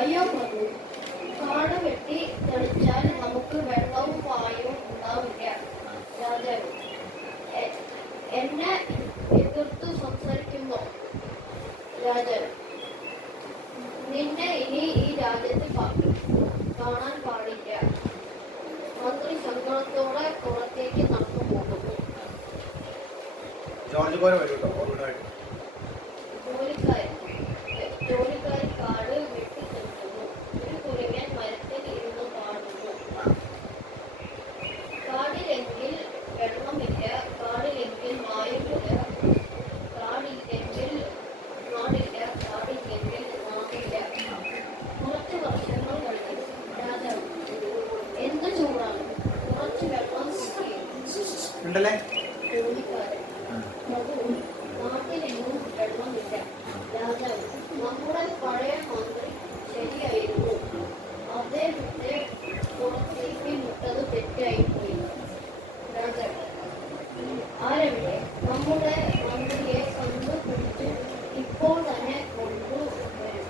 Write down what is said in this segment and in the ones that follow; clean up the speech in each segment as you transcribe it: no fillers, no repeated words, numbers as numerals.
അയ്യോ പ്രഭു, കാട് വെട്ടി തെളിച്ചാൽ നമുക്ക് വെള്ളവും വായുവും ഉണ്ടാവില്ല. രാജാവ് എന്നെ എതിർത്തു സംസാരിക്കുമ്പോ രാജാവ് നിന്നെ ഇനി ഈ രാജ്യത്ത് കാണാൻ പാടില്ല. മന്ത്രി സങ്കടത്തോടെ പുറത്തേക്ക് നടന്നു പോകുന്നു. ജോലിക്കാരി കാട് വെട്ടി തെളിക്കുന്നു. ഒരു കുരങ്ങൻ മരത്തിൽ ഇരുന്ന് പാടുന്നു. കാടിലെങ്കിൽ വെള്ളമില്ല, കാടിലെങ്കിൽ വായുവില്ല, കാടില്ലെങ്കിൽ നാടില്ല, കാടില്ലെങ്കിൽ നാടില്ല. കുറച്ച് വർഷങ്ങൾ കഴിഞ്ഞു. രാജാവ് എന്ത് ചൂടാണ്, കുറച്ച് വെള്ളം കിട്ടിയേ. ജോലിക്കാരൻ പ്രഭു, നാട്ടിലെങ്ങും വെള്ളമില്ല. രാജാവ് നമ്മുടെ പഴയ മന്ത്രി ശരിയായിരുന്നു. അദ്ദേഹത്തെ പുറത്തേക്ക് വിട്ടത് തെറ്റായിപ്പോയി. രാജാവ് ആരവിടെ? നമ്മുടെ മന്ത്രിയെ കണ്ടുപിടിച്ച് ഇപ്പോൾ തന്നെ കൊണ്ടുവരും.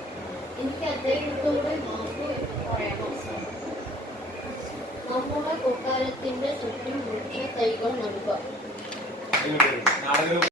എനിക്ക് അദ്ദേഹത്തോട് മാപ്പ് പറയണം. നമ്മുടെ കൊട്ടാരത്തിന്റെ ചുറ്റും വൃക്ഷ തൈകൾ നൽകുക.